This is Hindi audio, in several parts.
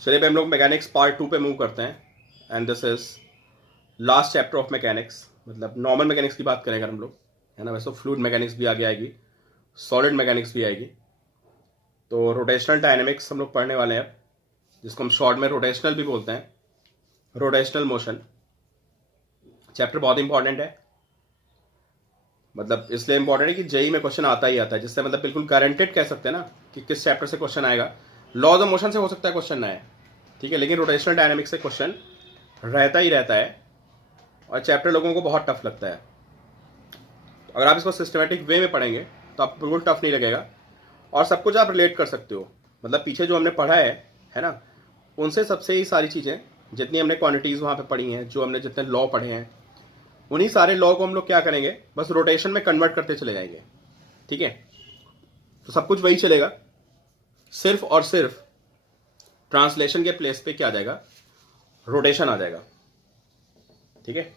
चलिए अब हम लोग मैकेनिक्स पार्ट 2 पे मूव करते हैं and this is last chapter of mechanics. मतलब नॉर्मल मैकेनिक्स की बात करेंगे हम लोग, है ना। वैसे फ्लूइड मैकेनिक्स भी आगे आएगी, सॉलिड मैकेनिक्स भी आएगी। तो रोटेशनल डायनेमिक्स हम लोग पढ़ने वाले हैं, जिसको हम शॉर्ट में रोटेशनल भी बोलते हैं, रोटेशनल मोशन। चैप्टर बहुत इंपॉर्टेंट है, मतलब इसलिए इंपॉर्टेंट है कि जेई में क्वेश्चन आता ही आता है, जिससे मतलब बिल्कुल गारंटेड कह सकते हैं ना कि किस चैप्टर से क्वेश्चन आएगा। लॉज ऑफ मोशन से हो सकता है क्वेश्चन ना आए, ठीक है, लेकिन रोटेशनल डायनेमिक्स से क्वेश्चन रहता ही रहता है और चैप्टर लोगों को बहुत टफ लगता है। अगर आप इसको सिस्टमेटिक वे में पढ़ेंगे तो आपको बिल्कुल टफ नहीं लगेगा और सब कुछ आप रिलेट कर सकते हो। मतलब पीछे जो हमने पढ़ा है ना, उनसे सबसे ही सारी चीज़ें जितनी हमने क्वांटिटीज़ वहाँ पे पढ़ी हैं, जो हमने जितने लॉ पढ़े हैं, उन्हीं सारे लॉ को हम लोग क्या करेंगे, बस रोटेशन में कन्वर्ट करते चले जाएंगे, ठीक है। तो सब कुछ वही चलेगा, सिर्फ और सिर्फ ट्रांसलेशन के प्लेस पे क्या आ जाएगा, रोटेशन आ जाएगा, ठीक है।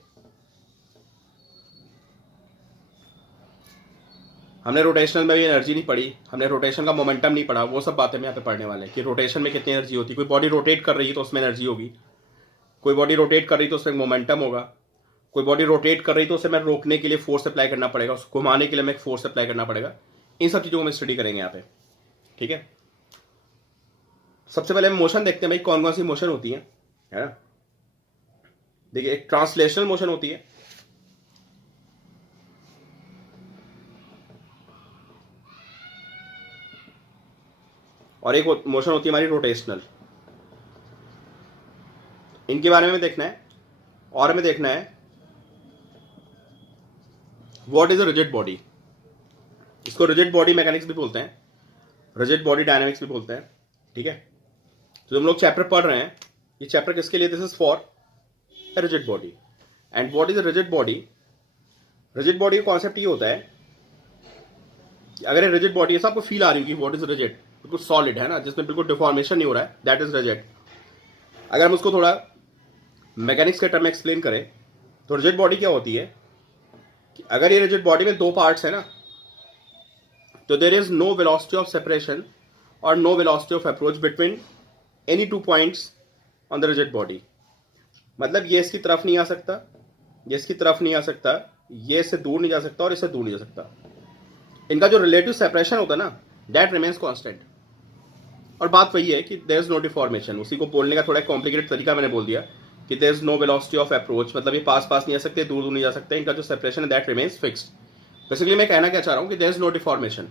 हमने रोटेशनल में भी एनर्जी नहीं पढ़ी, हमने रोटेशन का मोमेंटम नहीं पढ़ा, वो सब बातें हम यहाँ पे पढ़ने वाले हैं कि रोटेशन में कितनी एनर्जी होती है। कोई बॉडी रोटेट कर रही है तो उसमें एनर्जी होगी, कोई बॉडी रोटेट कर रही है तो उसमें मोमेंटम होगा, कोई बॉडी रोटेट कर रही तो उसे मैं रोकने के लिए फोर्स अप्लाई करना पड़ेगा, उसको घुमाने के लिए मैं फोर्स अप्लाई करना पड़ेगा। इन सब चीज़ों को हम स्टडी करेंगे यहाँ पे, ठीक है। सबसे पहले हम मोशन देखते हैं भाई, कौन कौन सी मोशन होती है ना। देखिए, एक ट्रांसलेशनल मोशन होती है, और एक मोशन होती है हमारी रोटेशनल। इनके बारे में देखना है और हमें देखना है what is a rigid body. इसको रिजिड बॉडी मैकेनिक्स भी बोलते हैं, रिजिड बॉडी डायनामिक्स भी बोलते हैं, ठीक है। तो हम लोग चैप्टर पढ़ रहे हैं, ये चैप्टर किसके लिए, this is for a rigid body. And what is a rigid body. Rigid body का कॉन्सेप्ट ये होता है कि अगर ये रिजिड बॉडी है, आपको फील आ रही होगी व्हाट इज रिजिड, बिल्कुल सॉलिड है ना, जिसमें बिल्कुल डिफॉर्मेशन नहीं हो रहा है, दैट इज रिजिड। अगर हम उसको थोड़ा मैकेनिक्स के टर्म में एक्सप्लेन करें तो रिजिड बॉडी क्या होती है कि अगर ये रिजिड बॉडी में दो पार्ट्स है ना, तो there is no velocity of separation और no velocity of approach between any two points on the rigid body. मतलब ये इसकी तरफ नहीं आ सकता, ये इसकी तरफ नहीं आ सकता, ये इससे दूर नहीं जा सकता और इससे दूर नहीं जा सकता। इनका जो रिलेटिव सेपरेशन होता है ना, दैट रिमेन्स कांस्टेंट। और बात वही है कि देयर इज नो डिफॉर्मेशन। उसी को बोलने का थोड़ा कॉम्प्लिकेटेड तरीका मैंने बोल दिया कि there is no velocity of approach, मतलब ये पास पास नहीं आ सकते, दूर दूर नहीं जा सकते, इनका जो सेपरेशन है दैट रिमेन्स फिक्स्ड। बेसिकली मैं कहना क्या चाह रहा हूँ कि there is no deformation.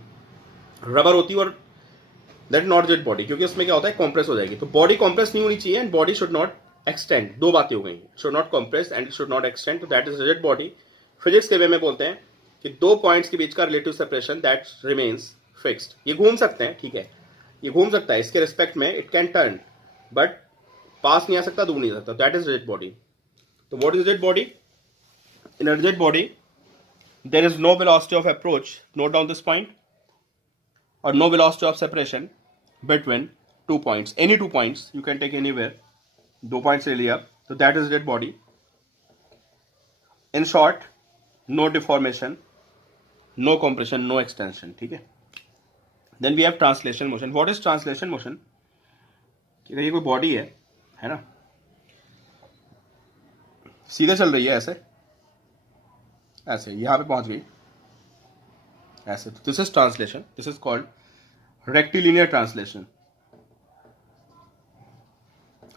Rubber होती है और दैट नॉट रिजिड बॉडी, क्योंकि उसमें क्या होता है, कॉम्प्रेस हो जाएगी। तो बॉडी कॉम्प्रेस नहीं होनी चाहिए and body should not extend. दो बातें हो गई, should not compress and should not extend, तो that is rigid body. Physics के वे में बोलते हैं कि दो पॉइंट्स के बीच का relative separation that remains fixed. ये घूम सकते हैं, ठीक है, ये घूम सकता है, इसके रिस्पेक्ट में इट कैन टर्न, बट पास नहीं आ सकता, दूर नहीं आ सकता, दैट इज रिजिड बॉडी। तो what is rigid body. In a rigid body there is no velocity of approach, note down this point, और no velocity of separation between 2 points, any 2 points you can take anywhere, 2 points ले लिया तो that is rigid body. In short, no deformation, no compression, no extension, ठीक है। Then we have translation motion. What is translation motion? कि ये कोई बॉडी है ना, सीधे चल रही है, ऐसे ऐसे यहाँ पे पहुंच गई ऐसे, तो this is translation, this is called rectilinear translation.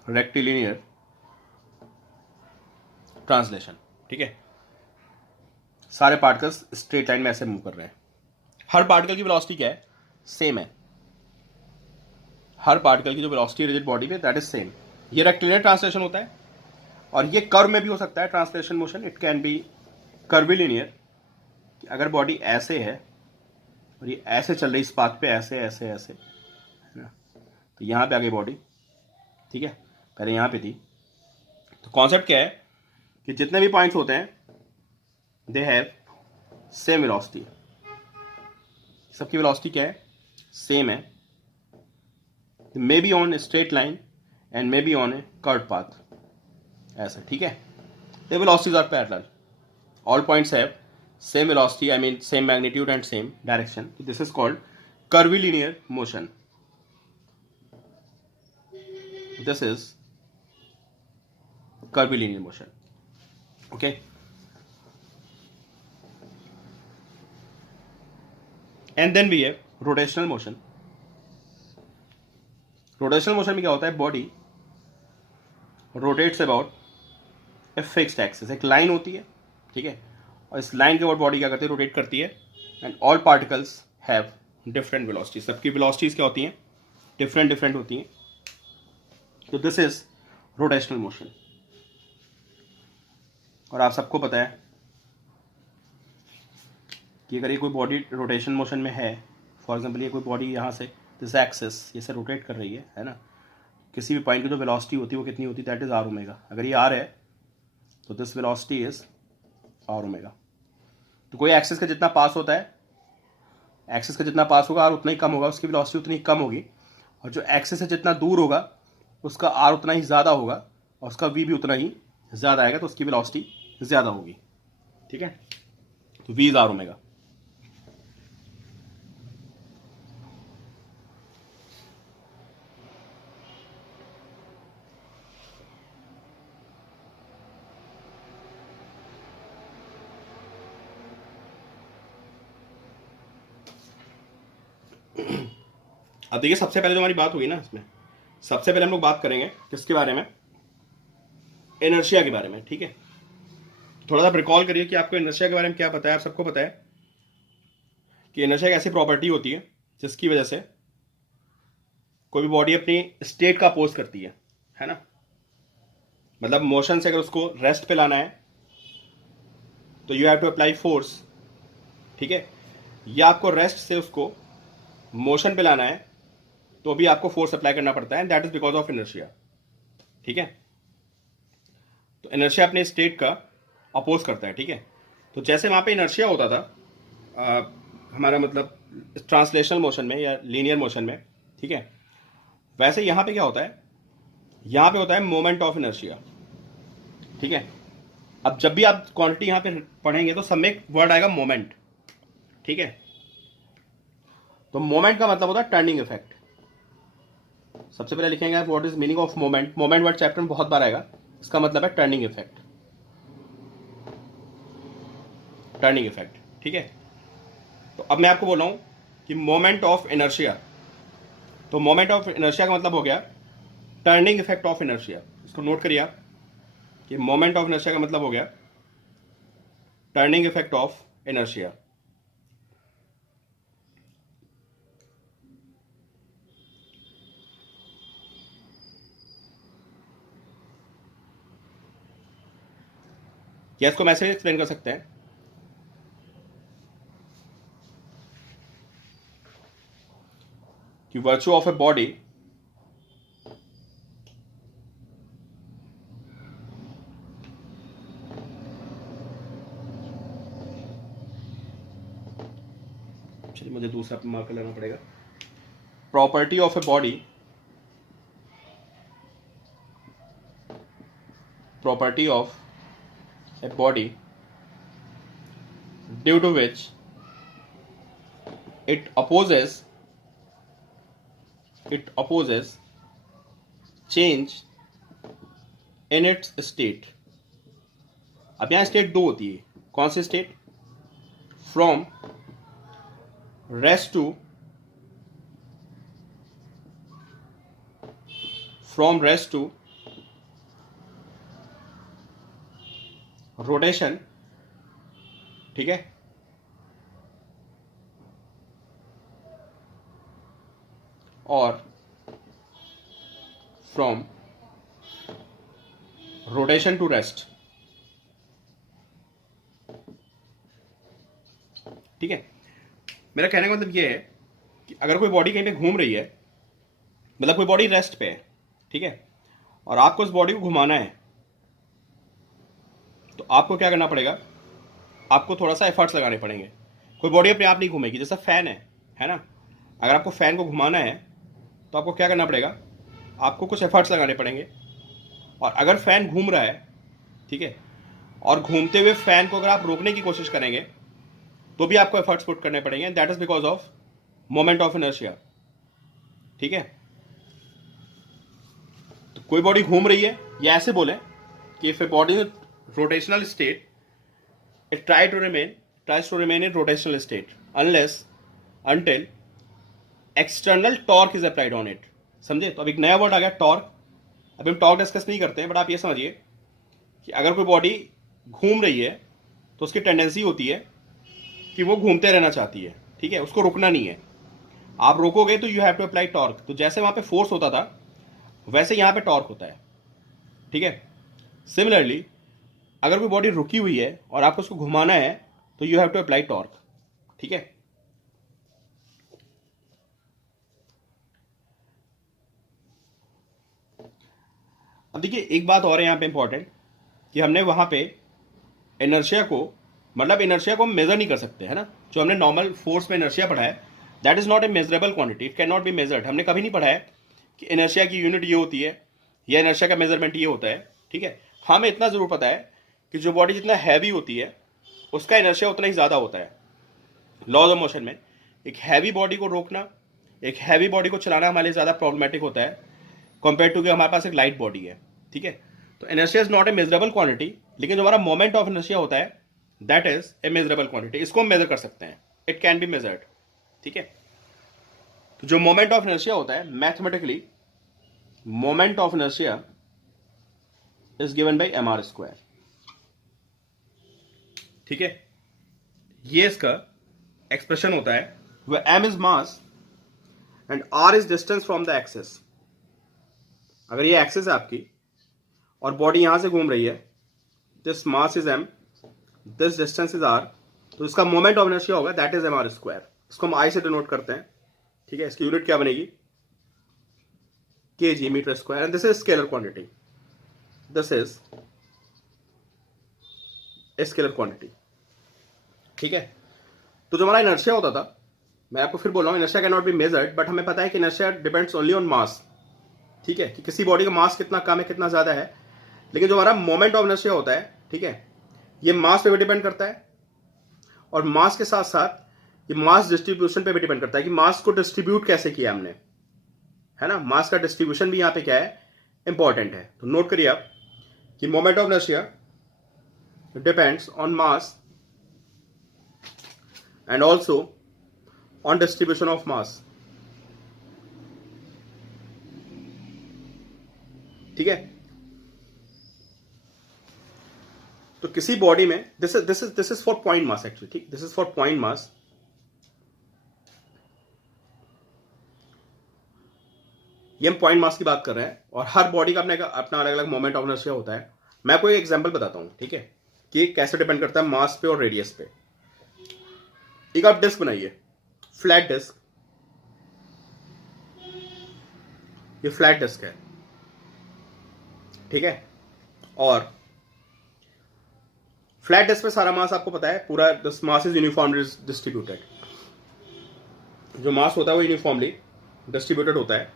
Rectilinear translation, ठीक है। सारे पार्टिकल्स स्ट्रेट लाइन में ऐसे मूव कर रहे हैं, हर पार्टिकल की वेलोसिटी क्या है, सेम है। हर पार्टिकल की जो वेलोसिटी रिजिड बॉडी में दैट इज सेम। ये रेक्टिलिनियर ट्रांसलेशन होता है और ये कर्व में भी हो सकता है translation motion. It can be curvilinear, अगर बॉडी ऐसे है और ये ऐसे चल रही इस पाथ पे, ऐसे ऐसे ऐसे, है ना, तो यहाँ पे आ गई बॉडी, ठीक है, पहले यहाँ पे थी। तो कॉन्सेप्ट क्या है कि जितने भी पॉइंट्स होते हैं दे हैव सेम वेलोसिटी। सबकी वेलोसिटी क्या है, सेम है, may be on straight line and may be on a curve path, ऐसा, ठीक है। The velocities are parallel, all points have same velocity, I mean same magnitude and same direction. This is called curvilinear motion. this is curvilinear motion. Okay. And then we have rotational motion. Rotational motion में क्या होता है, body rotates about a fixed axis, एक लाइन होती है, ठीक है, और इस लाइन के ऊपर बॉडी क्या करती है, रोटेट करती है, and all particles have different velocities, सबकी वेलोसिटीज क्या होती हैं, डिफरेंट होती हैं. तो दिस इज रोटेशनल मोशन. और आप सबको पता है कि अगर ये कोई बॉडी रोटेशन मोशन में है, फॉर एग्जांपल ये कोई बॉडी यहाँ से दिस एक्सिस ये से रोटेट कर रही है ना, किसी भी पॉइंट की जो वेलोसिटी होती है वो कितनी होती है, दैट इज आर ओमेगा. अगर ये आर है तो this velocity is R omega. तो कोई एक्सिस का जितना पास होता है, एक्सिस का जितना पास होगा आर उतना ही कम होगा, उसकी वेलोसिटी उतनी कम होगी, और जो एक्सिस से जितना दूर होगा उसका आर उतना ही ज़्यादा होगा, और उसका वी भी उतना ही ज़्यादा आएगा, तो उसकी वेलोसिटी ज़्यादा होगी. ठीक है, तो वी इज आर ओमेगा. अब देखिए, सबसे पहले जो हमारी बात होगी ना, इसमें सबसे पहले हम लोग बात करेंगे किसके बारे में, इनर्शिया के बारे में. ठीक है, थोड़ा सा रिकॉल करिए कि आपको इनर्शिया के बारे में क्या पता है. आप सबको पता है कि इनर्शिया एक ऐसी प्रॉपर्टी होती है जिसकी वजह से कोई भी बॉडी अपनी स्टेट का अपोज करती है ना. मतलब मोशन से अगर उसको रेस्ट पे लाना है तो you have to apply force. ठीक है, या आपको रेस्ट से उसको मोशन पे लाना है तो भी आपको फोर्स अप्लाई करना पड़ता है, that is because of inertia. ठीक है, तो इनर्शिया अपने स्टेट का अपोज करता है. ठीक है, तो जैसे वहां पे इनर्शिया होता था हमारा मतलब ट्रांसलेशनल मोशन में या लीनियर मोशन में, ठीक है, वैसे यहां पे क्या होता है, यहां पे होता है मोमेंट ऑफ इनर्शिया. ठीक है, अब जब भी आप क्वांटिटी यहां पे पढ़ेंगे तो सब में एक वर्ड आएगा मोमेंट. ठीक है, तो मोमेंट का मतलब होता है टर्निंग इफेक्ट. सबसे पहले लिखेंगे what is meaning of moment. Moment word chapter में बहुत बार आएगा. इसका मतलब है टर्निंग इफेक्ट. Turning effect. ठीक है, तो अब मैं आपको बोल रहा हूं कि मोमेंट ऑफ इनर्शिया. तो मोमेंट ऑफ इनर्शिया का मतलब हो गया टर्निंग इफेक्ट ऑफ इनर्शिया. इसको नोट करिए आप कि मोमेंट ऑफ इनर्शिया का मतलब हो गया टर्निंग इफेक्ट ऑफ इनर्शिया. या इसको मैसेज एक्सप्लेन कर सकते हैं कि वर्च्यू ऑफ ए बॉडी चलिए मुझे दूसरा मार्कर लेना पड़ेगा. Property of a body, property of a body due to which it opposes change in its state. अब यहां स्टेट दो होती है. कौन सी state? From rest to rotation. ठीक है, और फ्रॉम रोटेशन टू रेस्ट. ठीक है, मेरा कहने का मतलब ये है कि अगर कोई बॉडी कहीं पे घूम रही है, मतलब कोई बॉडी रेस्ट पे है, ठीक है, और आपको उस बॉडी को घुमाना है, तो आपको क्या करना पड़ेगा, आपको थोड़ा सा एफर्ट्स लगाने पड़ेंगे. कोई बॉडी अपने आप नहीं घूमेगी. जैसा फैन है ना, अगर आपको फैन को घुमाना है तो आपको क्या करना पड़ेगा, आपको कुछ एफर्ट्स लगाने पड़ेंगे. और अगर फैन घूम रहा है, ठीक है, और घूमते हुए फैन को अगर आप रोकने की कोशिश करेंगे तो भी आपको एफर्ट्स पुट करने पड़ेंगे. That is because of moment of inertia. ठीक है, कोई बॉडी घूम रही है, या ऐसे बोले कि if a body in rotational state it tries to remain in rotational state until external torque is applied on it. समझे? तो अब एक नया वर्ड आ गया टॉर्क. अभी हम टॉर्क डिस्कस नहीं करते हैं, बट आप ये समझिए कि अगर कोई बॉडी घूम रही है तो उसकी टेंडेंसी होती है कि वो घूमते रहना चाहती है, ठीक है, उसको रुकना नहीं है. आप रोकोगे तो you have to apply torque. तो जैसे वहां पे फोर्स होता था वैसे यहां पे टॉर्क होता है, ठीक है. सिमिलरली अगर कोई बॉडी रुकी हुई है और आपको उसको घुमाना है तो you have to apply torque, ठीक है. अब देखिए एक बात और है यहां पे इंपॉर्टेंट कि हमने वहां पे इनर्शिया को, मतलब इनर्शिया को हम मेजर नहीं कर सकते, है ना. जो हमने नॉर्मल फोर्स में इनर्शिया पढ़ा है that is not a measurable quantity, it can not be measured. हमने कभी नहीं पढ़ा है कि इनर्शिया की यूनिट ये होती है या इनर्शिया का मेजरमेंट ये होता है, ठीक है. हमें इतना जरूर पता है कि जो बॉडी जितना हैवी होती है उसका इनर्शिया उतना ही ज़्यादा होता है. लॉज ऑफ मोशन में एक हैवी बॉडी को रोकना, एक हैवी बॉडी को चलाना हमारे लिए ज़्यादा प्रॉब्लमेटिक होता है कंपेयर टू कि हमारे पास एक लाइट बॉडी है, ठीक है. तो inertia is not a measurable quantity, लेकिन जो हमारा मोमेंट ऑफ इनर्शिया होता है that is a measurable quantity. इसको हम मेजर कर सकते हैं, इट कैन बी मेजर्ड, ठीक है. तो जो मोमेंट ऑफ इनर्शिया होता है mathematically, moment of inertia is given by mr², ठीक है. ये इसका एक्सप्रेशन होता है where m is mass and r is distance from the axis. अगर ये एक्सिस है आपकी और बॉडी यहां से घूम रही है, this mass is m, this distance is r, तो इसका मोमेंट ऑफ इनर्शिया होगा दैट इज mr². इसको हम I से डिनोट करते हैं, ठीक है. इसकी यूनिट क्या बनेगी? kg metre square. And this is scalar quantity, this is scalar quantity, ठीक है. तो जो हमारा इनर्शिया होता था, मैं आपको फिर बोल रहा हूं inertia can not be measured, but हमें पता है कि इनर्शिया डिपेंड्स ओनली ऑन मास, ठीक है, कि किसी बॉडी का मास कितना कम है कितना ज्यादा है. लेकिन जो हमारा मोमेंट ऑफ इनर्शिया होता है, ठीक है, ये मास पे भी डिपेंड करता है और मास के साथ साथ ये मास डिस्ट्रीब्यूशन पे भी डिपेंड करता है कि मास को डिस्ट्रीब्यूट कैसे किया हमने, है ना. मास का डिस्ट्रीब्यूशन भी यहां पे क्या है, इंपॉर्टेंट है. तो नोट करिए आप कि moment of inertia depends on mass and also on distribution of mass, ठीक है. तो किसी बॉडी में this is for point mass actually, ठीक, this is for point mass. ये हम पॉइंट मास की बात कर रहे हैं और हर बॉडी का अपना अलग अलग मोमेंट ऑफ इनर्शिया होता है. मैं आपको एक एग्जांपल बताता हूं, ठीक है, कि कैसे डिपेंड करता है मास पे और रेडियस पे. एक आप डिस्क बनाइए, फ्लैट डिस्क, ये फ्लैट डिस्क है, ठीक है. और फ्लैट डिस्क पे सारा मास आपको पता है, पूरा this mass is uniformly distributed. जो मास होता है वो यूनिफॉर्मली डिस्ट्रीब्यूटेड होता है.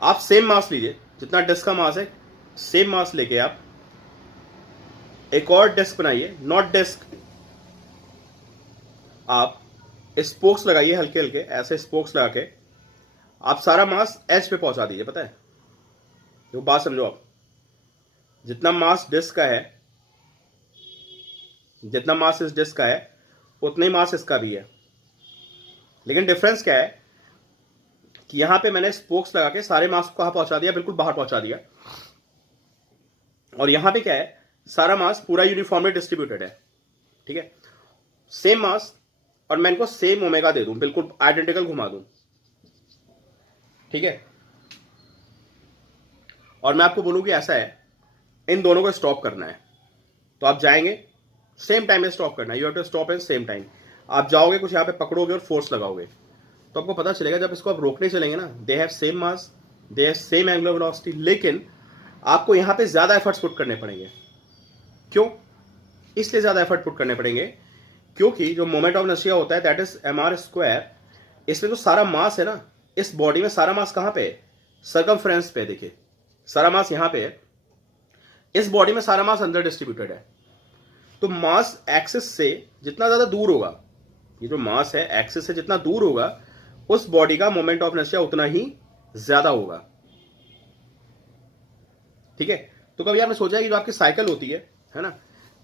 आप सेम मास लीजिए, जितना डिस्क का मास है सेम मास लेके आप एक और डिस्क बनाइए, नॉट डिस्क, आप स्पोक्स लगाइए हल्के हल्के, ऐसे स्पोक्स लगा के आप सारा मास एज पे पहुंचा दीजिए. पता है, जो बात समझो आप, जितना मास डिस्क का है, जितना मास इस डिस्क का है उतना ही मास इसका भी है. लेकिन डिफरेंस क्या है कि यहां पे मैंने स्पोक्स लगा के सारे मास को कहां पहुंचा दिया, बिल्कुल बाहर पहुंचा दिया. और यहां पे क्या है, सारा मास पूरा यूनिफॉर्मली डिस्ट्रीब्यूटेड है, ठीक है. सेम मास और मैं इनको सेम ओमेगा दे दूं, बिल्कुल आइडेंटिकल घुमा दूं, ठीक है. और मैं आपको बोलूं कि ऐसा है, इन दोनों को स्टॉप करना है तो आप जाएंगे सेम टाइम में स्टॉप करना है, you have to stop in same time. आप जाओगे कुछ यहां पे पकड़ोगे और फोर्स लगाओगे तो आपको पता चलेगा, जब इसको आप रोकने चलेंगे ना, दे have same mass, they have same angular velocity, लेकिन आपको यहां पे ज्यादा एफर्ट्स पुट करने पड़ेंगे. क्यों? इसलिए ज्यादा एफर्ट पुट करने पड़ेंगे क्योंकि जो मोमेंट ऑफ इनर्शिया होता है दैट इज mr². इसमें जो सारा मास है ना, इस बॉडी में सारा मास कहां पे है, सर्कमफ्रेंस पे. देखिए सारा मास यहां पे है, इस बॉडी में सारा मास अंदर डिस्ट्रीब्यूटेड है. तो मास एक्सिस से जितना ज्यादा दूर होगा, ये जो मास है एक्सिस से जितना दूर होगा, उस बॉडी का मोमेंट ऑफ इनर्शिया उतना ही ज्यादा होगा. ठीक है। तो कभी आपने सोचा है कि जो आपकी साइकिल होती है ना,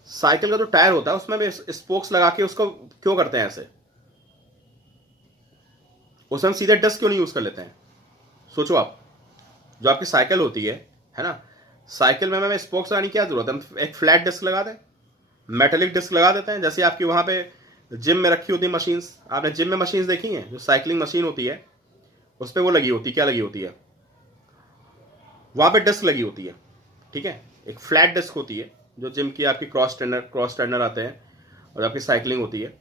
साइकिल का जो टायर होता है उसमें स्पोक्स लगा के उसको क्यों करते हैं ऐसे? उसमें हम सीधे डिस्क क्यों नहीं यूज कर लेते हैं? सोचो आप, जो आपकी साइकिल होती है ना, साइकिल में हमें स्पोक्स लगाने की क्या जरूरत है? हम एक फ्लैट डिस्क लगा दें, मेटेलिक डिस्क लगा देते हैं, जैसे आपकी वहां पे जिम में रखी होती मशीन्स। आपने जिम में मशीन्स देखी हैं, जो साइकिलिंग मशीन होती है उस पर वो लगी होती है, क्या लगी होती है? वहां पे डिस्क लगी होती है, ठीक है। एक फ्लैट डिस्क होती है जो जिम की आपकी क्रॉस ट्रेनर आते हैं, और आपकी साइकिलिंग होती है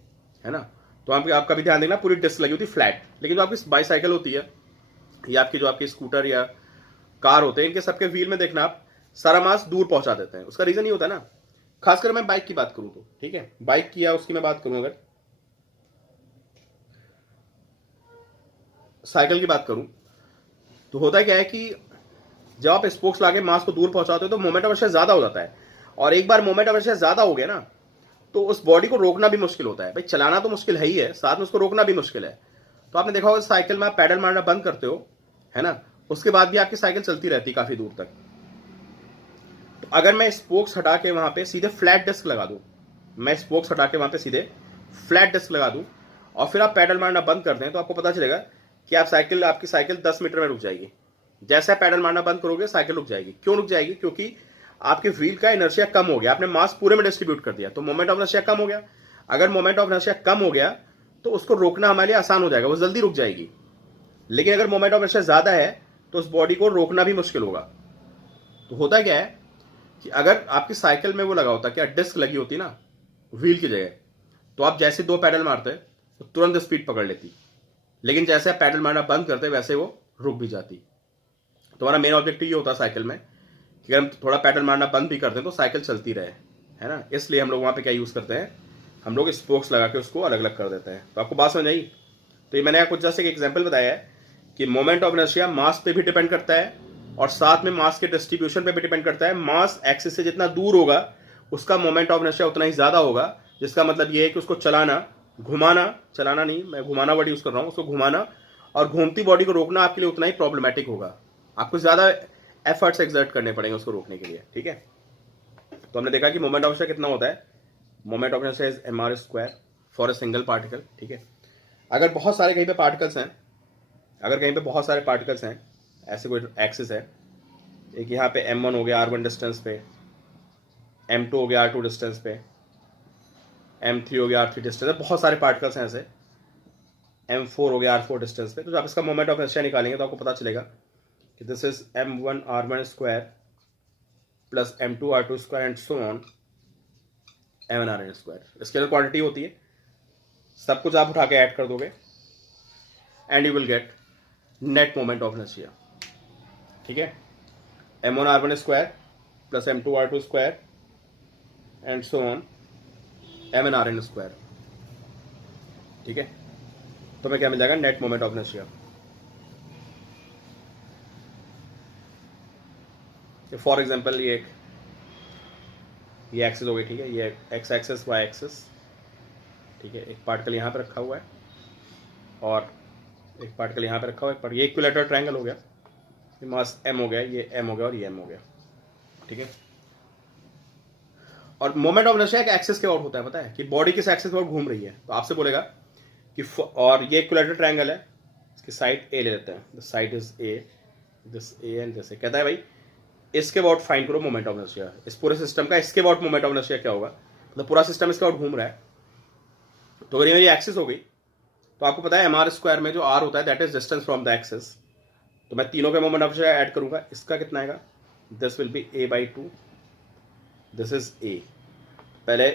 ना। तो आपका भी ध्यान देना, पूरी डिस्क लगी होती है फ्लैट। लेकिन जो आपकी बाईसाइकिल होती है या आपकी जो आपकी स्कूटर या कार होते हैं, इनके सबके व्हील में देखना आप सारा मास दूर पहुंचा देते हैं। उसका रीजन ये होता है ना, खासकर मैं बाइक की बात करूं तो, ठीक है, बाइक की या उसकी मैं बात करूं, अगर साइकिल की बात करूं तो होता क्या है कि जब आप स्पोक्स लाके मास को दूर पहुंचाते हो तो मोमेंट ऑफ इनर्शिया ज्यादा हो जाता है। और एक बार मोमेंट ऑफ इनर्शिया ज्यादा हो गया ना, तो उस बॉडी को रोकना भी मुश्किल होता है। भाई चलाना तो मुश्किल है ही है, साथ में उसको रोकना भी मुश्किल है। तो आपने देखा होगा साइकिल में आप पैडल मारना बंद करते हो, है ना, उसके बाद भी आपकी साइकिल चलती रहती है काफी दूर तक। तो अगर मैं स्पोक्स हटा के वहां पे सीधे फ्लैट डिस्क लगा दूं, मैं स्पोक्स हटा के वहां पे सीधे फ्लैट डिस्क लगा दूं और फिर आप पैडल मारना बंद कर दें, तो आपको पता चलेगा कि आपकी साइकिल 10 मीटर में रुक जाएगी। जैसे आप पैडल मारना बंद करोगे साइकिल रुक जाएगी। क्यों रुक जाएगी? क्योंकि आपके व्हील का इनर्शिया कम हो गया, आपने मास पूरे में डिस्ट्रीब्यूट कर दिया, तो मोमेंट ऑफ इनर्शिया कम हो गया। अगर मोमेंट ऑफ इनर्शिया कम हो गया तो उसको रोकना हमारे लिए आसान हो जाएगा, वो जल्दी रुक जाएगी। लेकिन अगर मोमेंट ऑफ इनर्शिया ज्यादा है तो उस बॉडी को रोकना भी मुश्किल होगा। तो होता क्या है कि अगर आपकी साइकिल में वो लगा होता, क्या डिस्क लगी होती ना व्हील की जगह, तो आप जैसे 2 पैडल मारते तो तुरंत स्पीड पकड़ लेती। लेकिन जैसे आप पैडल मारना बंद करते वैसे वो रुक भी जाती। तो हमारा मेन ऑब्जेक्टिव ये होता है साइकिल में कि अगर हम थोड़ा पैडल मारना बंद भी कर दें तो साइकिल चलती रहे, है ना। इसलिए हम लोग वहां पे क्या यूज करते हैं, हम लोग स्पोक्स लगा के उसको अलग अलग कर देते हैं। तो आपको बात समझ आई? तो ये मैंने कुछ जैसे एक एग्जाम्पल बताया है कि मोमेंट ऑफ इनर्शिया मास पे भी डिपेंड करता है और साथ में मास के डिस्ट्रीब्यूशन पे भी डिपेंड करता है। मास एक्सिस से जितना दूर होगा उसका मोमेंट ऑफ इनर्शिया उतना ही ज्यादा होगा, जिसका मतलब ये है कि उसको चलाना नहीं, मैं घुमाना वर्ड यूज कर रहा हूं, उसको घुमाना और घूमती बॉडी को रोकना आपके लिए उतना ही प्रॉब्लमेटिक होगा। आपको ज्यादा एफर्ट्स एक्सर्ट करने पड़ेंगे उसको रोकने के लिए, ठीक है। तो हमने देखा कि मोमेंट ऑफ इनर्शिया कितना होता है। Moment of inertia is mr² for a single particle, ठीक है। अगर बहुत सारे कहीं पे पार्टिकल्स हैं, ऐसे कोई एक्सिस है, एक यहाँ पे m1 हो गया r1 डिस्टेंस पे, m2 हो गया r2 डिस्टेंस पे, m3 हो गया r3 डिस्टेंस पे, बहुत सारे पार्टिकल्स हैं ऐसे, m4 हो गया r4 डिस्टेंस पे। तो जब आप इसका मोमेंट ऑफ इनर्शिया निकालेंगे तो आपको पता चलेगा कि this is m1 r1 square plus m2 r2 square and so on m1 r n square. Scalar quantity होती है, सब कुछ आप उठा के ऐड कर दोगे and you will get net moment of inertia, ठीक है। m1 r1 square plus m2 r2 square and so on m1 r n square, ठीक है। तो मैं क्या मिल जाएगा, net moment of inertia. For example ये एक्सिस हो गई, ठीक है, ये एक्स एक्सिस वाई एक्सिस, ठीक है। एक पार्टिकल यहाँ पे रखा हुआ है और एक पार्टिकल यहाँ पे रखा हुआ है, पर ये इक्विलेटरल ट्रायंगल हो गया, ये मास m हो गया, ये m हो गया और ये m हो गया, ठीक है। और मोमेंट ऑफ इनर्शिया एक एक्सिस के आउट होता है, पता है कि बॉडी किस एक्सिस के आउट घूम रही है। तो आपसे बोलेगा कि और ये इक्विलेटरल ट्रायंगल है, इसकी साइड ए ले लेते हैं, the side is A, this A and this A. कहता है भाई इसके अबाउट फाइंड करो मोमेंट ऑफ इनर्शिया, इस पूरे सिस्टम का इसके अबाउट मोमेंट ऑफ इनर्शिया क्या होगा, मतलब पूरा सिस्टम इसके अबाउट घूम रहा है। तो अगर ये मेरी एक्सिस हो गई तो आपको पता है mr² में जो r होता है that is distance from the axis. तो मैं तीनों के मोमेंट ऑफ इनर्शिया ऐड करूंगा, इसका कितना आएगा, this will be a/2, this is a। पहले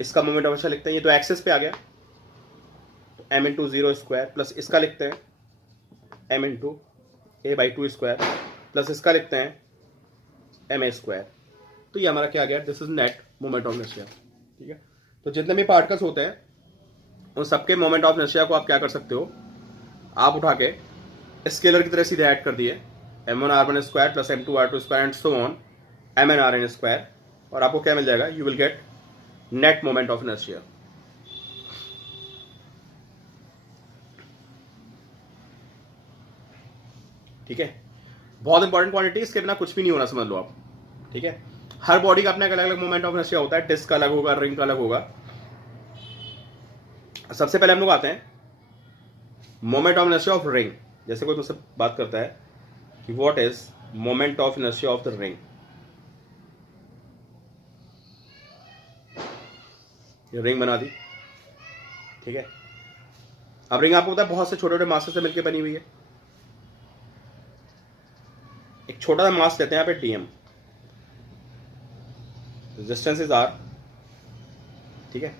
इसका मोमेंट ऑफ इनर्शिया लिखते हैं, ये तो एक्सिस पे आ गया, तो m × 0 स्क्वायर प्लस इसका लिखते हैं m × a/2 स्क्वायर प्लस इसका लिखते हैं ma²। तो ये हमारा क्या आ गया, this is net moment of inertia, ठीक है। तो जितने भी पार्टिकल्स होते हैं उन सबके मोमेंट ऑफ इनर्शिया को आप क्या कर सकते हो, आप उठा के स्केलर की तरह सीधे ऐड कर दिए, m1 r1 square plus m2 r2 square and so on mn rn square, और आपको क्या मिल जाएगा, you will get net moment of inertia. ठीक है, बहुत इंपॉर्टेंट क्वांटिटी, इसके बिना कुछ भी नहीं होना, समझ लो आप, ठीक है। हर बॉडी का अपना एक अलग अलग मोमेंट ऑफ इनर्शिया होता है, डिस्क का अलग होगा, रिंग का अलग होगा। सबसे पहले हम लोग आते हैं moment of inertia of ring. जैसे कोई मुझसे बात करता है कि what is moment of inertia of the ring, ये रिंग बना दी, ठीक है। अब रिंग आपको पता है बहुत से छोटे छोटे मास से मिलकर बनी हुई है। एक छोटा सा मास लेते हैं यहाँ पे डीएम, रेजिस्टेंस इज आर, ठीक है।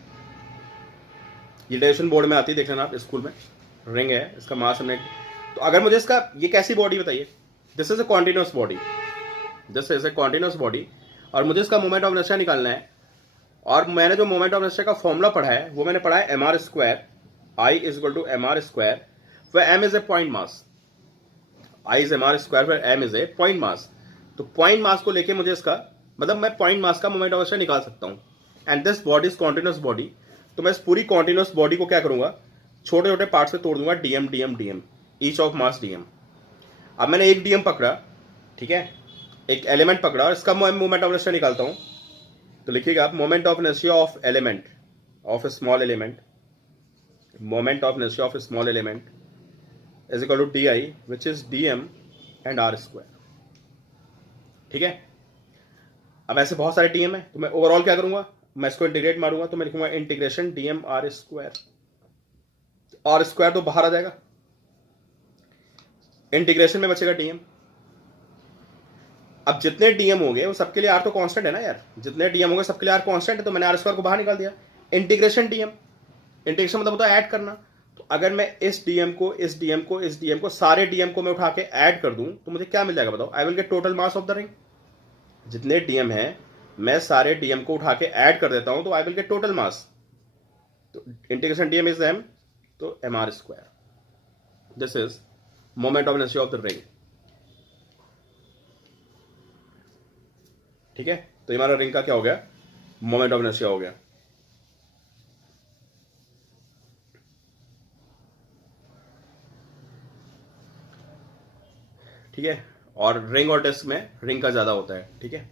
ये डेरिवेशन बोर्ड में आती है, देख लेना आप स्कूल में। रिंग है, इसका मास हमने, तो अगर मुझे इसका, ये कैसी बॉडी बताइए, this is a continuous body, this is a continuous body, और मुझे इसका मोमेंट ऑफ इनर्शिया निकालना है। और मैंने जो मोमेंट ऑफ इनर्शिया का फॉर्मूला पढ़ा है वो मैंने पढ़ा है M R square, I is equal to M R square, where M is a point mass, I is M R square, where M is a point mass. तो पॉइंट मास को लेके मुझे इसका, मतलब मैं पॉइंट मास का मोमेंट ऑफ इनर्शिया निकाल सकता हूं। And this body is continuous body, तो मैं इस पूरी कॉन्टिन्यूस बॉडी को क्या करूंगा, छोटे छोटे पार्ट्स में तोड़ दूंगा, DM DM DM, each of mass DM. अब मैंने एक डीएम पकड़ा, ठीक है, एक एलिमेंट पकड़ा, और इसका मोमेंट ऑफ इनर्शिया निकालता हूं। तो लिखिएगा आप moment of inertia of element, of a small element, moment of inertia of a small element is equal to D I which is DM and R square, ठीक है। अब ऐसे बहुत सारे डीएम है, तो मैं ओवरऑल क्या करूंगा, मैं इसको इंटीग्रेट मारूंगा, तो मैं लिखूंगा integration DM R square, R square तो बाहर आ जाएगा, इंटीग्रेशन में बचेगा डीएम। अब जितने डीएम होंगे वो सबके लिए आर तो कांस्टेंट है ना यार, जितने डीएम होंगे सबके लिए आर कांस्टेंट है, तो मैंने आर स्क्वायर को बाहर निकाल दिया। इंटीग्रेशन डीएम, इंटीग्रेशन मतलब होता है ऐड करना। तो अगर मैं इस डीएम को, इस डीएम को, इस डीएम को, सारे डीएम को मैं उठा के ऐड कर दूं तो मुझे क्या मिल जाएगा बताओ, आई will get total mass of the ring. जितने डीएम है मैं सारे डीएम को उठा के ऐड कर देता हूं तो I will get total mass. तो इंटीग्रेशन डीएम इज एम, तो M R square, this is moment of inertia of the ring, ठीक है। तो हमारा रिंग का क्या हो गया, मोमेंट ऑफ इनर्शिया हो गया। ठीक है, और रिंग और डिस्क में रिंग का ज्यादा होता है, ठीक है।